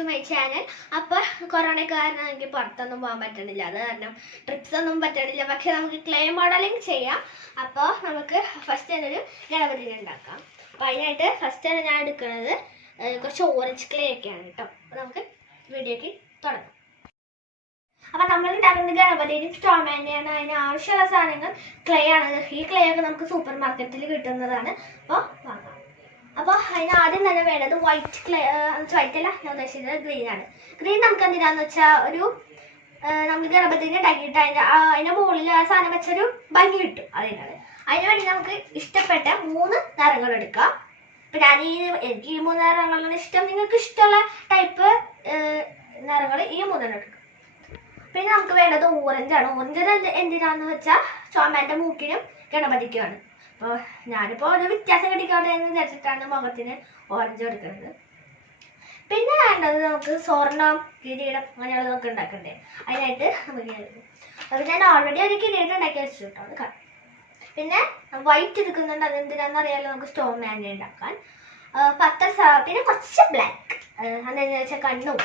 To my channel. അപ്പോൾ corona കാരണം എനിക്ക് പുറത്തൊന്നും പോകാൻ പറ്റണില്ല, അത് കാരണം ട്രിപ്സ് ഒന്നും പറ്റണില്ല. പക്ഷെ നമുക്ക് ക്ലേ മോഡലിംഗ് ചെയ്യാം. അപ്പോൾ നമുക്ക് ഫസ്റ്റ് തന്നെ ഒരു ഗണപതിനെ ഉണ്ടാക്കാം. അപ്പോൾ അതിനായിട്ട് ഫസ്റ്റ് തന്നെ ഞാൻ എടുക്കുന്നത് കുറച്ച് ഓറഞ്ച് ക്ലേ ഒക്കെയാണ് കേട്ടോ. അപ്പോൾ നമുക്ക് വീഡിയോക്ക് തുടങ്ങാം. അപ്പോൾ നമ്മൾ ഉണ്ടാക്കുന്നത് ഗണപതിയും സ്ട്രോമാൻ്റെയാണ്. അതിന് ആവശ്യമുള്ള സാധനങ്ങൾ ക്ലേ ആണ്. ഈ ക്ലേ ഒക്കെ നമുക്ക് സൂപ്പർ മാർക്കറ്റിൽ കിട്ടുന്നതാണ്. അപ്പോൾ വാങ്ങാം. അപ്പോൾ അതിന് ആദ്യം തന്നെ വേണ്ടത് വൈറ്റ് ക്ലേ, വൈറ്റ് അല്ല, ഞാൻ ഉദ്ദേശിക്കുന്നത് ഗ്രീനാണ്. ഗ്രീൻ നമുക്ക് എന്തിനാന്ന് വെച്ചാൽ ഒരു നമ്മൾ ഗണപതിനെ ഉണ്ടാക്കിയിട്ട് അതിൻ്റെ മുകളിൽ ആ സാധനം വെച്ചൊരു ഭംഗി കിട്ടും. അതിനാണ്. അതിന് വേണ്ടി നമുക്ക് ഇഷ്ടപ്പെട്ട 3 നിറങ്ങൾ എടുക്കാം. ഇപ്പം എനിക്ക് ഈ 3 നിറങ്ങളാണ് ഇഷ്ടം. നിങ്ങൾക്ക് ഇഷ്ടമുള്ള ടൈപ്പ് നിറങ്ങൾ ഈ 3 എടുക്കാം. പിന്നെ നമുക്ക് വേണ്ടത് ഓറഞ്ചാണ്. ഓറഞ്ച് എന്തിനാന്ന് വെച്ചാൽ ചോമാൻ്റെ മൂക്കിനും ഗണപതിക്കുമാണ്. അപ്പോൾ ഞാനിപ്പോൾ ഒരു വ്യത്യാസം കിട്ടിക്കോട്ടെ എന്ന് വിചാരിച്ചിട്ടാണ് മുഖത്തിന് ഓറഞ്ച് എടുക്കുന്നത്. പിന്നെ വേണ്ടത് നമുക്ക് സ്വർണ്ണം, കിരീടം അങ്ങനെയുള്ളതൊക്കെ ഉണ്ടാക്കണ്ടേ. അതിനായിട്ട് നമുക്ക് അപ്പോൾ ഞാൻ ഓൾറെഡി ഒരു കിരീടം ഉണ്ടാക്കി വെച്ചിട്ടാണ് കാണാം. പിന്നെ വൈറ്റ് എടുക്കുന്നുണ്ട്. അതെന്തിനാണെന്ന് അറിയാമല്ലോ, നമുക്ക് സ്ട്രോമാനെ ഉണ്ടാക്കാൻ. പിന്നെ കുറച്ച് ബ്ലാക്ക്, അതെന്താണെന്ന് വെച്ചാൽ കണ്ണും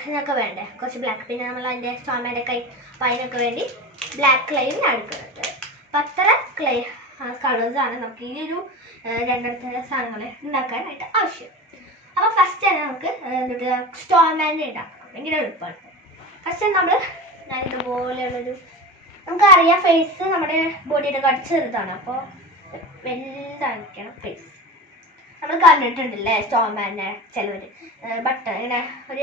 ഇതിനൊക്കെ വേണ്ടേ കുറച്ച് ബ്ലാക്ക്. പിന്നെ നമ്മൾ അതിൻ്റെ സ്ട്രോമാൻ്റെ കൈ, അപ്പോൾ അതിനൊക്കെ വേണ്ടി ബ്ലാക്ക് ക്ലേയും ഞാൻ എടുക്കുന്നുണ്ട്. 10 ക്ലേ കളേഴ്സാണ് നമുക്ക് ഈ ഒരു 2 സാധനങ്ങളെ ഉണ്ടാക്കാനായിട്ട് ആവശ്യം. അപ്പോൾ ഫസ്റ്റ് തന്നെ നമുക്ക് സ്ട്രോമാൻ്റെ ഉണ്ടാക്കണം. ഭയങ്കര എളുപ്പമാണ്. ഫസ്റ്റ് നമ്മൾ ഇതുപോലെയുള്ളൊരു, നമുക്കറിയാം ഫേസ് നമ്മുടെ ബോഡിയുടെ കാട്ടി ചെറുതാണ്. അപ്പോൾ വലുതായിരിക്കണം ഫേസ്. നമ്മൾ കണ്ടിട്ടുണ്ടല്ലേ സ്ട്രോമാനെ ചിലവർ ബട്ടൺ ഇങ്ങനെ ഒരു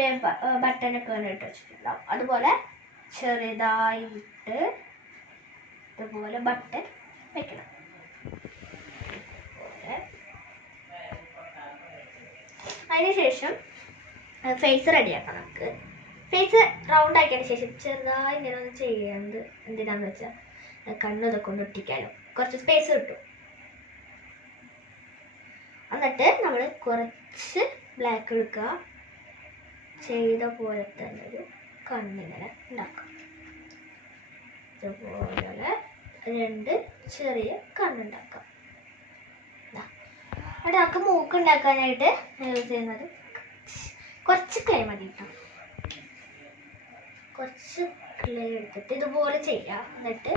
ബട്ടനൊക്കെ ഇട്ട് വെച്ചിട്ടുണ്ടാവും. അതുപോലെ ചെറുതായിട്ട് ഇതുപോലെ ബട്ടൺ വെക്കണം. അതിനുശേഷം ഫേസ് റെഡിയാക്കാം. നമുക്ക് ഫേസ് റൗണ്ട് ആക്കിയതിന് ശേഷം ചെറുതായി ഇങ്ങനെ ഒന്ന് ചെയ്യുന്നത് എന്തിനാന്ന് വെച്ചാൽ കണ്ണ് ഇതൊക്കെ കൊണ്ട് ഒട്ടിക്കാനോ കുറച്ച് സ്പേസ് കിട്ടും. എന്നിട്ട് നമ്മൾ കുറച്ച് ബ്ലാക്ക് എടുക്കുക. ചെയ്ത പോലെ തന്നെ ഒരു കണ്ണിങ്ങനെ ഉണ്ടാക്കാം. ഇതുപോലെ 2 ചെറിയ കണ്ണുണ്ടാക്കാം. അവിടെ നമുക്ക് മൂക്ക് ഉണ്ടാക്കാനായിട്ട് യൂസ് ചെയ്യുന്നത് കുറച്ച് ക്ലേ മതി കേട്ടോ. കുറച്ച് ക്ലേ എടുത്തിട്ട് ഇതുപോലെ ചെയ്യാം. എന്നിട്ട്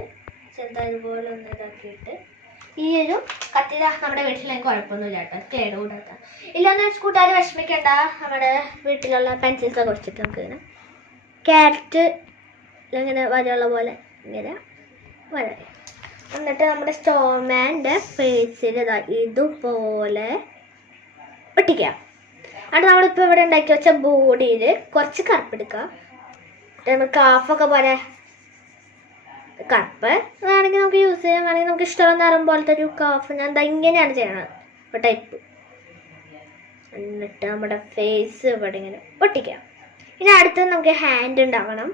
ചെറുതായി ഇതുപോലെ ഒന്ന് ഇതാക്കിയിട്ട് ഈ ഒരു കത്തി നമ്മുടെ വീട്ടിലേക്ക് കുഴപ്പമൊന്നുമില്ല കേട്ടോ, ക്ലേയുടെ കൂടാത്ത. ഇല്ലാന്ന് വെച്ച് കൂട്ടുകാർ വിഷമിക്കേണ്ട. നമ്മുടെ വീട്ടിലുള്ള പെൻസിൽസൊക്കെ വെച്ചിട്ട് നമുക്ക് ഇങ്ങനെ ക്യാരറ്റ് ഇങ്ങനെ വരയുള്ള പോലെ ഇങ്ങനെ വരയും. എന്നിട്ട് നമ്മുടെ സ്ട്രോമാൻ്റെ ഫേസിൽ ഇതുപോലെ ഒട്ടിക്കാം. അത് നമ്മളിപ്പോൾ ഇവിടെ ഉണ്ടാക്കി വെച്ച ബോഡിയിൽ കുറച്ച് കറുപ്പെടുക്കുക. നമ്മൾ കാഫൊക്കെ പോലെ കറുപ്പ് വേണമെങ്കിൽ നമുക്ക് യൂസ് ചെയ്യാം. വേണമെങ്കിൽ നമുക്ക് ഇഷ്ടമുള്ള നിറം പോലത്തെ ഒരു കാഫ് ഞാൻ ഇങ്ങനെയാണ് ചെയ്യണത്, ഇപ്പോൾ ടൈപ്പ്. എന്നിട്ട് നമ്മുടെ ഫേസ് ഇവിടെ ഇങ്ങനെ ഒട്ടിക്കാം. ഇനി അടുത്ത് നമുക്ക് ഹാൻഡ് ഉണ്ടാക്കണം.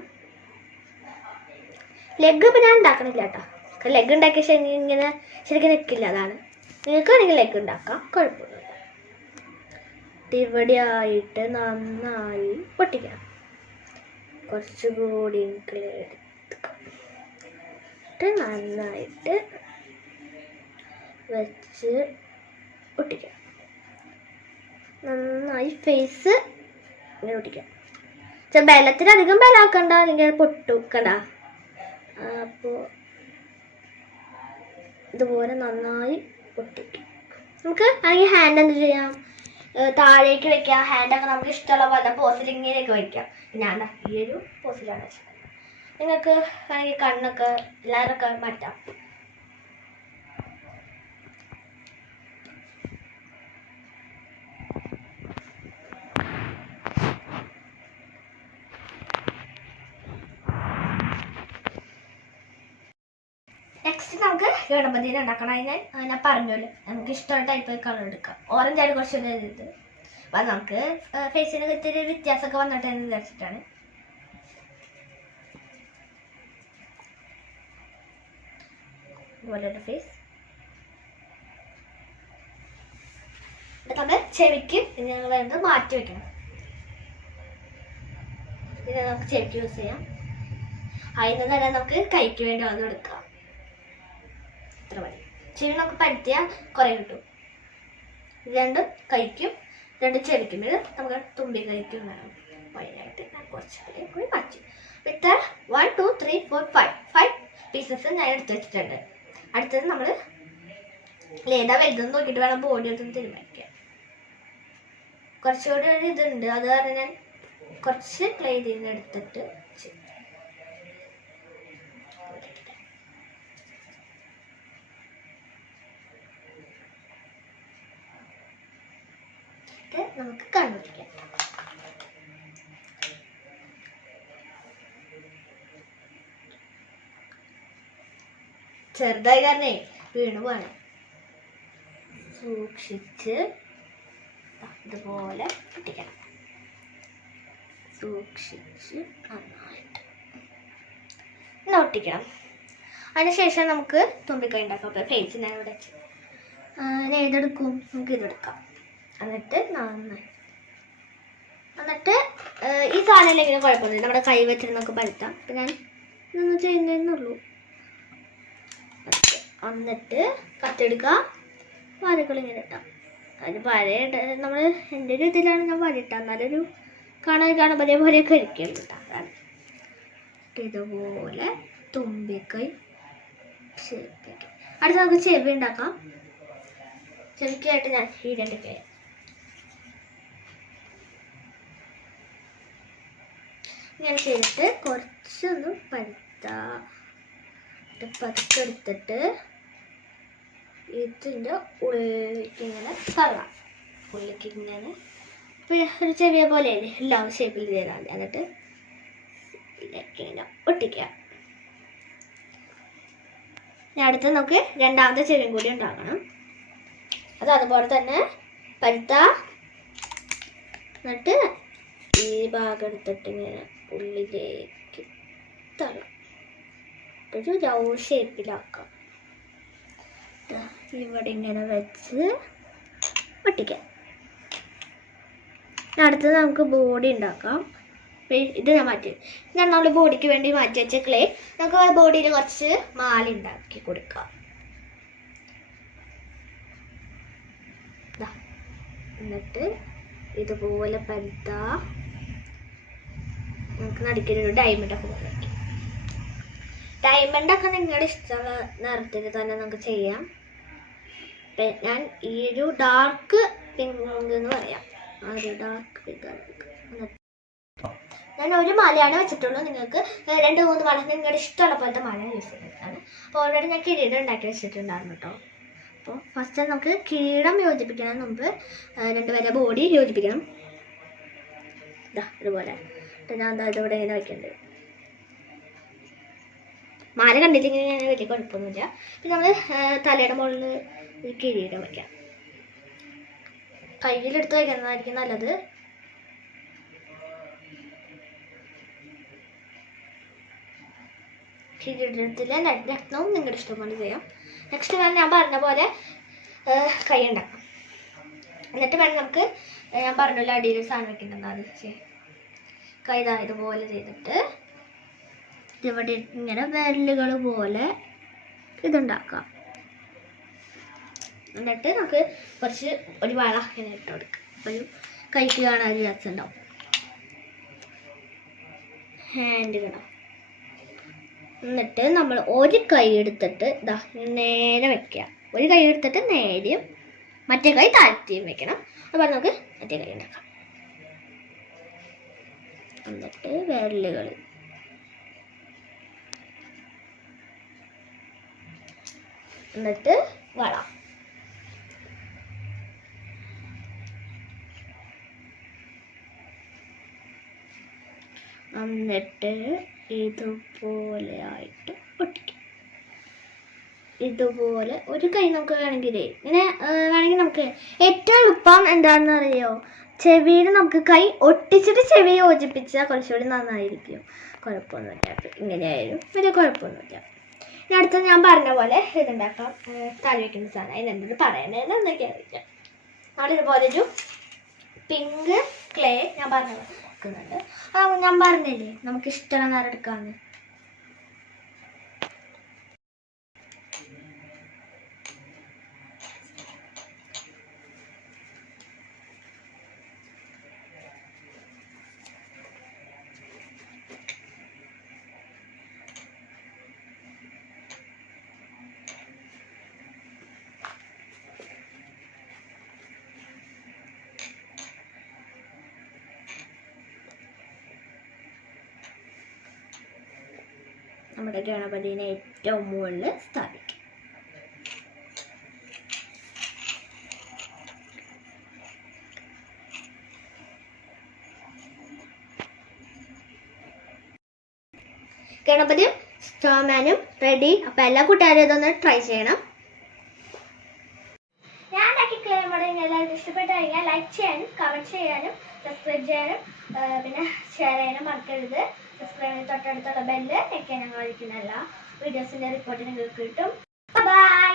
ലെഗ് ഇപ്പം ഞാൻ ഉണ്ടാക്കണില്ല കേട്ടോ. ലെഗ് ഉണ്ടാക്കിയ ശരി ഇങ്ങനെ ശരിക്കും നിൽക്കില്ല. അതാണ്. നിങ്ങൾക്ക് വേണമെങ്കിൽ ലെഗ് ഉണ്ടാക്കാം, കുഴപ്പമൊന്നുമില്ല. ഇവിടെ ആയിട്ട് നന്നായി പൊട്ടിക്കാം. കുറച്ചുകൂടി എടുത്തിട്ട് നന്നായിട്ട് വെച്ച് ഒട്ടിക്കാം. നന്നായി ഫേസ് ഇങ്ങനെ ഒട്ടിക്കാം. ബലത്തിന് അധികം ബലാക്കണ്ട, അല്ലെങ്കിൽ പൊട്ടുക്കണ്ട. അപ്പോൾ ഇതുപോലെ നന്നായി പൊട്ടിക്കും. നമുക്ക് അല്ലെങ്കിൽ ഹാൻഡ് എന്ത് ചെയ്യാം, താഴേക്ക് വെക്കാം. ഹാൻഡൊക്കെ നമുക്ക് ഇഷ്ടമുള്ള പോലെ പോസിൽ ഇങ്ങനെയൊക്കെ വയ്ക്കാം. ഞാൻ ഈ ഒരു പോസിലാണ് വെച്ചത്. നിങ്ങൾക്ക് അല്ലെങ്കിൽ കണ്ണൊക്കെ എല്ലാവരൊക്കെ മാറ്റാം. നെക്സ്റ്റ് നമുക്ക് ഗണപതിനെ ഉണ്ടാക്കണം. ഞാൻ പറഞ്ഞല്ലോ, നമുക്ക് ഇഷ്ടമുള്ള ടൈപ്പ് കളർ എടുക്കാം. ഓറഞ്ച് ആണ് കുറച്ച് ഇത്. അപ്പം നമുക്ക് ഫേസിന് ഇത്തിരി വ്യത്യാസമൊക്കെ വന്നിട്ട് എന്ന് വിചാരിച്ചിട്ടാണ്. ഇതുപോലെ ഒരു ഫേസ്. നമ്മൾ ചെവിക്ക് ഞങ്ങൾ വേണ്ടത് മാറ്റി വെക്കണം. ഇത് നമുക്ക് ചെവിക്ക് യൂസ് ചെയ്യാം. അതിന് തന്നെ നമുക്ക് കൈക്ക് വേണ്ടി വന്ന് എടുക്കാം. ഇത്ര മതി. ചെവി നമുക്ക് പറ്റിയാൽ കുറേ കിട്ടും. 2 കൈക്കും 2 ചെവിക്കുമ്പോൾ നമുക്ക് തുമ്പി കഴിക്കും വേണം. അതിനായിട്ട് ഞാൻ കുറച്ച് കൂടി മാറ്റി. ഇത്ര 1 2 3 4 5 പീസസ് ഞാൻ എടുത്ത് വെച്ചിട്ടുണ്ട്. അടുത്തത് നമ്മൾ ഏതാ വലുതെന്ന് നോക്കിയിട്ട് വേണം ബോഡി എടുത്ത് തീരുമാനിക്കാൻ. കുറച്ചുകൂടി ഒരു ഇതുണ്ട്, അത് കാരണം ഞാൻ കുറച്ച് ക്ലേ ഇതിൽ എടുത്തിട്ട് നമുക്ക് കണ്ടുപിടിക്കാം. ചെറുതായി കാരണേ വീണു പോവാണ്. സൂക്ഷിച്ച് ഇതുപോലെ ഒട്ടിക്കണം. സൂക്ഷിച്ച് നന്നായിട്ട് ഒട്ടിക്കണം. അതിനുശേഷം നമുക്ക് തുമ്പിക്കൈ ഉണ്ടാക്കാം. അപ്പോൾ ഫേസ് ഞാൻ ഇവിടെ ഏതെടുക്കും, നമുക്ക് ഇതെടുക്കാം. എന്നിട്ട് നന്നായി ഈ സാധനമില്ലെങ്കിലും കുഴപ്പമൊന്നുമില്ല, നമ്മുടെ കൈ വെച്ചിട്ട് നമുക്ക് പരത്താം. അപ്പം ഞാൻ ഇതൊന്നും ചെയ്യുന്നതെന്നുള്ളൂ. എന്നിട്ട് കത്തെടുക്കുക, വരകൾ ഇങ്ങനെ ഇട്ടാം. അതിന് വരയിട്ട നമ്മൾ എൻ്റെ ഒരു ഇതിലാണ് ഞാൻ വരയിട്ട, എന്നാലൊരു കാണുമ്പോൾ അതേപോലെയൊക്കെ ഇരിക്കുള്ളൂ കേട്ടോ. അതാണ് ഇതുപോലെ തുമ്പിക്കൈ ശരിയാക്കി. അടുത്ത് നമുക്ക് ചെവി ഉണ്ടാക്കാം. ചെവിക്കായിട്ട് ഞാൻ ഈ 2 കൈ ഇങ്ങനെ ചെയ്തിട്ട് കുറച്ചൊന്ന് പതുക്കെ എടുത്തിട്ട് ഇതിൻ്റെ ഉള്ളിലേക്കിങ്ങനെ തള്ളാം. ഉള്ളിലേക്ക് ഇങ്ങനെ ഒരു ചെറിയ പോലെ എല്ലാം ഷേപ്പിൽ തരാം. എന്നിട്ട് ഇങ്ങനെ ഒട്ടിക്കുക. അടുത്ത് നമുക്ക് രണ്ടാമത്തെ ചെവിയും കൂടി ഉണ്ടാക്കണം. അത് അതുപോലെ തന്നെ പരുത്താ. എന്നിട്ട് ഈ ഭാഗം എടുത്തിട്ട് ഇങ്ങനെ ഉള്ളിലേക്ക് തള്ളാം. ഒരു റൗണ്ട് ഷേപ്പിലാക്കാം. ഇവിടെ ഇങ്ങനെ വെച്ച് ഒട്ടിക്കാം. അടുത്തത് നമുക്ക് ബോഡി ഉണ്ടാക്കാം. ഇത് ഞാൻ മാറ്റി, ഞാൻ നമ്മൾ ബോഡിക്ക് വേണ്ടി മാറ്റി വെച്ച ക്ലേ നമുക്ക് ബോഡിയിൽ കുറച്ച് മാല ഉണ്ടാക്കി കൊടുക്കാം. എന്നിട്ട് ഇതുപോലെ പരുത്താ. നമുക്ക് നടുക്കൊരു ഡയമണ്ടൊക്കെ പോലെ വയ്ക്കാം. ഡയമണ്ടൊക്കെ നിങ്ങളുടെ ഇഷ്ടമുള്ള നിറത്തിൽ തന്നെ നമുക്ക് ചെയ്യാം. ഞാൻ ഈ ഒരു ഡാർക്ക് പിങ്ക് എന്ന് പറയാം. ആ ഒരു ഡാർക്ക് പിങ്ക് ഞാൻ ഒരു മാലയാണ് വെച്ചിട്ടുള്ളൂ. നിങ്ങൾക്ക് 2-3 മാല നിങ്ങളുടെ ഇഷ്ടമുള്ള പോലത്തെ മാല യൂസ് ചെയ്യുന്നതാണ്. അപ്പോൾ ഓൾറെഡി ഞാൻ കിരീടം ഉണ്ടാക്കി വെച്ചിട്ടുണ്ടായിരുന്നു കേട്ടോ. അപ്പോൾ ഫസ്റ്റ് നമുക്ക് കിരീടം യോജിപ്പിക്കുന്നതിന് മുമ്പ് 2 വരെ ബോഡി യോജിപ്പിക്കണം. ഇതുപോലെ ഞാൻ ഇതിവിടെ ഇങ്ങനെ വയ്ക്കേണ്ടത്. മാല കണ്ടിട്ടിങ്ങനെ വലിയ കുഴപ്പമൊന്നുമില്ല. പിന്നെ നമ്മൾ തലയുടെ മുകളിൽ ഒരു കിരീടം വയ്ക്കാം. കയ്യിലെടുത്ത് വയ്ക്കുന്നതായിരിക്കും നല്ലത്. കിരീടത്തിലെ രത്നവും നിങ്ങളുടെ ഇഷ്ടം പോലെ ചെയ്യാം. നെക്സ്റ്റ് ഞാൻ പറഞ്ഞ പോലെ കൈ ഉണ്ടാക്കാം. എന്നിട്ട് വേണം നമുക്ക് ഞാൻ പറഞ്ഞല്ലോ അടിയിൽ സാധനം വെക്കുന്നുണ്ട്. അത് കൈ ഇതുപോലെ ചെയ്തിട്ട് ഇവിടെ ഇങ്ങനെ വിരലുകൾ പോലെ ഇതുണ്ടാക്കാം. എന്നിട്ട് നമുക്ക് ഒരു വള ഇങ്ങനെ ഇട്ട് കൊടുക്കാം. അപ്പോൾ കൈക്ക് കാണാൻ ഒരു രസമുണ്ടാവും. ഹാൻഡ് കാണാം. എന്നിട്ട് നമ്മൾ ഒരു കൈ എടുത്തിട്ട് നേരെ വെക്കുക. ഒരു കൈ എടുത്തിട്ട് നേരെയും മറ്റേ കൈ താഴ്ത്തിയും വെക്കണം. അപ്പോൾ നമുക്ക് മറ്റേ കൈ ഉണ്ടാക്കാം. എന്നിട്ട് വിരലുകൾ എന്നിട്ട് വള. എന്നിട്ട് ഇതുപോലെ ആയിട്ട് ഒട്ടിക്കും. ഇതുപോലെ ഒരു കൈ നമുക്ക് വേണമെങ്കിൽ ഇങ്ങനെ വേണമെങ്കിൽ നമുക്ക് ഏറ്റവും എളുപ്പം എന്താണെന്ന് അറിയോ, ചെവിയിൽ നമുക്ക് കൈ ഒട്ടിച്ചിട്ട് ചെവി യോജിപ്പിച്ചാൽ കുറച്ചുകൂടി നന്നായിരിക്കും. കുഴപ്പമൊന്നുമില്ല. ഇങ്ങനെയായാലും വലിയ കുഴപ്പമൊന്നുമില്ല. ഇനി അടുത്ത ഞാൻ പറഞ്ഞ പോലെ ഇതുണ്ടാക്കാം. തല വയ്ക്കുന്ന സാധനം അതിനെന്തെന്ന് പറയണേന്ന് എന്നൊക്കെ അറിയില്ല. നമ്മളിതുപോലെ ഒരു പിങ്ക് ക്ലേ ഞാൻ പറഞ്ഞ വെക്കുന്നുണ്ട്. ഞാൻ പറഞ്ഞില്ലേ നമുക്ക് ഇഷ്ടമുള്ള നിറം എടുക്കാമെന്ന്. നമ്മുടെ ഗണപതിനെ ഏറ്റവും മുകളിൽ സ്ഥാപിക്കാം. ഗണപതിയും സ്നോമാനും റെഡി. അപ്പോൾ എല്ലാ കൂട്ടുകാരും ഇതൊന്ന് ട്രൈ ചെയ്യണം. ഞാൻ ഉണ്ടാക്കി ക്ലേ മോഡലിംഗ് എല്ലാവർക്കും ഇഷ്ടപ്പെട്ട് കഴിഞ്ഞാൽ ലൈക്ക് ചെയ്യാനും കമൻറ്റ് ചെയ്യാനും സബ്സ്ക്രൈബ് ചെയ്യാനും പിന്നെ ഷെയർ ചെയ്യാനും മറക്കരുത്. സബ്സ്ക്രൈബ് ചെയ്ത് തൊട്ടടുത്തുള്ള ബെല്ല് ഒക്കെ ഞങ്ങൾ അയക്കുന്ന എല്ലാ വീഡിയോസിൻ്റെ റിപ്പോർട്ട് നിങ്ങൾക്ക് കിട്ടും. ബൈ.